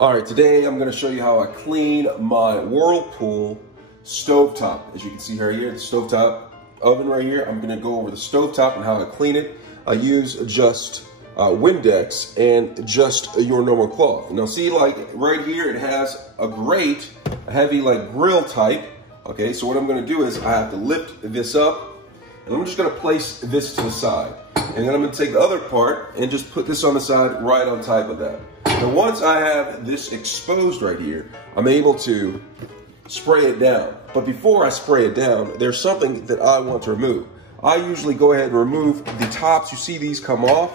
All right, today I'm gonna show you how I clean my Whirlpool stovetop. As you can see right here, the stovetop oven right here. I'm gonna go over the stovetop and how I clean it. I use just Windex and just your normal cloth. Now see, like right here, it has a grate, a heavy like grill type. Okay, so what I'm gonna do is I have to lift this up and I'm just gonna place this to the side. And then I'm gonna take the other part and just put this on the side right on top of that. Now once I have this exposed right here, I'm able to spray it down. But before I spray it down, there's something that I want to remove. I usually go ahead and remove the tops. You see these come off.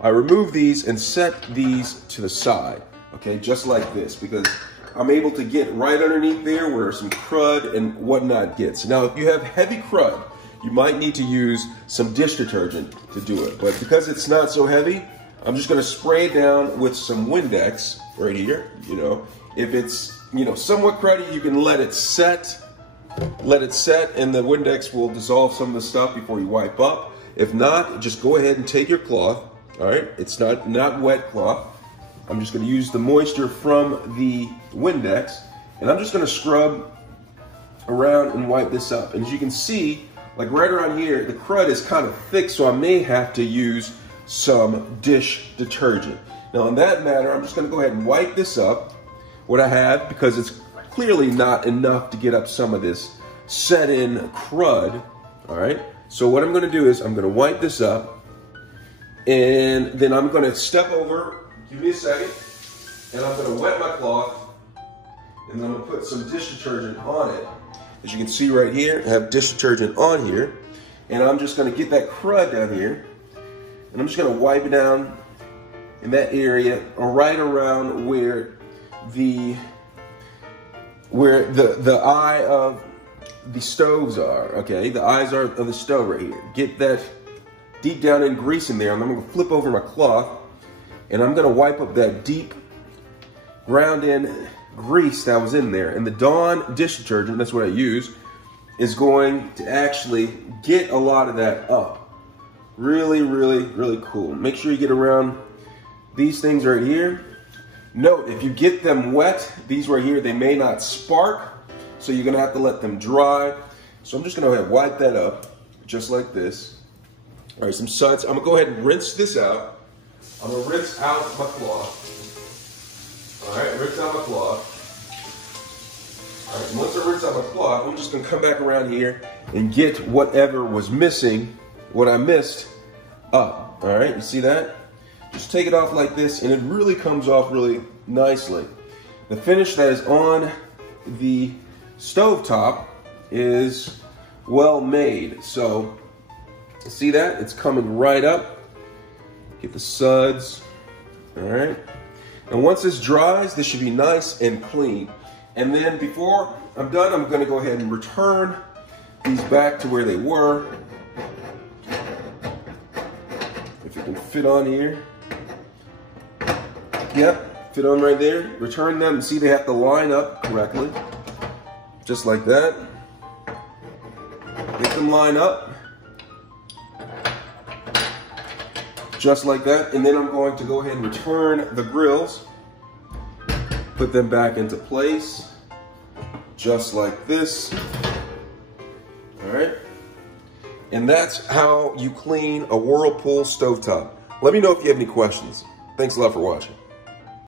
I remove these and set these to the side, okay, just like this, because I'm able to get right underneath there where some crud and whatnot gets. Now, if you have heavy crud, you might need to use some dish detergent to do it. But because it's not so heavy, I'm just gonna spray it down with some Windex right here. You know, if it's, you know, somewhat cruddy, you can let it set, and the Windex will dissolve some of the stuff before you wipe up. If not, just go ahead and take your cloth, all right? It's not wet cloth. I'm just gonna use the moisture from the Windex, and I'm just gonna scrub around and wipe this up. And as you can see, like right around here, the crud is kind of thick, so I may have to use some dish detergent. Now in that matter, I'm just gonna go ahead and wipe this up, what I have, because it's clearly not enough to get up some of this set in crud, all right? So what I'm gonna do is I'm gonna wipe this up, and then I'm gonna step over, give me a second, and I'm gonna wet my cloth, and then I'm gonna put some dish detergent on it. As you can see right here, I have dish detergent on here, and I'm just gonna get that crud down here, and I'm just gonna wipe it down in that area, or right around where the eye of the stoves are, okay? The eyes are of the stove right here. Get that deep down in grease in there, and I'm gonna flip over my cloth, and I'm gonna wipe up that deep ground in grease that was in there. And the Dawn dish detergent, that's what I use, is going to actually get a lot of that up. Really, really, really cool. Make sure you get around these things right here. Note, if you get them wet, these right here, they may not spark, so you're gonna have to let them dry. So I'm just gonna go ahead and wipe that up, just like this. All right, some suds. I'm gonna go ahead and rinse this out. I'm gonna rinse out my cloth. All right, rinse out my cloth. All right, and once I rinse out my cloth, I'm just gonna come back around here and get whatever was missing, what I missed, up. All right, you see that? Just take it off like this, and it really comes off really nicely. The finish that is on the stovetop is well made. So, see that? It's coming right up. Get the suds, all right? And once this dries, this should be nice and clean. And then before I'm done, I'm gonna go ahead and return these back to where they were. If it can fit on here. Yep, fit on right there. Return them. See, they have to line up correctly. Just like that. Get them line up. Just like that. And then I'm going to go ahead and return the grills. Put them back into place. Just like this. All right. And that's how you clean a Whirlpool stovetop. Let me know if you have any questions. Thanks a lot for watching.